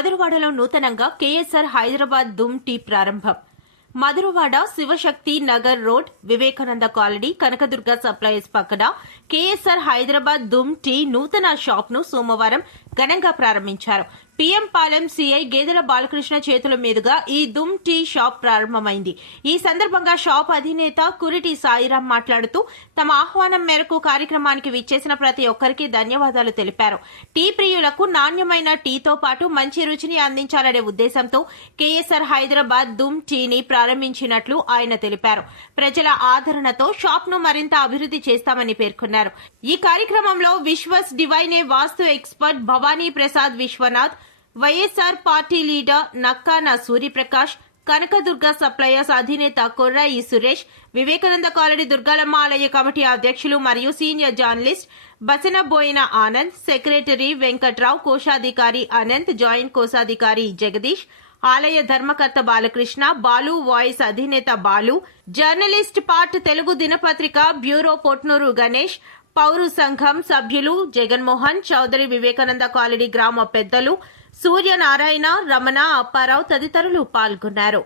మధురవాడలో నూతనంగా KSR Hyderabad Dum tea ప్రారంభం. Madhurawada Shivashakti Nagar road, Vivekananda colony, Kanakadurga suppliers పక్కన కేఎస్ఆర్ హైదరాబాద్ దుమ్ టీ నూతన షాప్ ను సోమవారం ఘనంగా ప్రారంభించారు. పీఎం పాలెం సీఐ గేదెల బాలకృష్ణ చేతుల మీదుగా ఈ దుమ్ టీ షాప్ ప్రారంభమైంది. ఈ సందర్భంగా షాప్ అధినేత కురిటి సాయిరాం మాట్లాడుతూ తమ ఆహ్వానం మేరకు కార్యక్రమానికి విచ్చేసిన ప్రతి ఒక్కరికి ధన్యవాదాలు తెలిపారు. టీ ప్రియులకు నాణ్యమైన టీతో పాటు మంచి రుచిని అందించాలనే ఉద్దేశంతో కేఎస్ఆర్ హైదరాబాద్ దుమ్ టీని ప్రారంభించినట్లు ఆయన తెలిపారు. ప్రజల ఆదరణతో షాప్ ను మరింత అభివృద్ధి చేస్తామని పేర్కొన్నారు. ఈ కార్యక్రమంలో Vishwas divine vastu expert Bhavani Prasad Viswanath, YSR party leader Nakkana Suryaprakash, Kanakadurga suppliers అధినేత కొర్రాయి సురేష్, వివేకానంద కాలనీ దుర్గాలమ్మ ఆలయ కమిటీ అధ్యక్షులు మరియు senior journalist Basanaboina Anand, secretary Venkatrao, కోశాధికారి అనంత్, జాయింట్ కోశాధికారి జగదీష్, ఆలయ ధర్మకర్త బాలకృష్ణ, బాలు వాయిస్ అధినేత బాలు, జర్నలిస్ట్ పార్ట్ తెలుగు దినపత్రిక బ్యూరో పొట్నూరు గణేష్, పౌరు సంఘం సభ్యులు జగన్మోహన్ చౌదరి, వివేకానంద కాలనీ గ్రామ పెద్దలు సూర్యనారాయణ, రమణ, అప్పారావు తదితరులు పాల్గొన్నారు.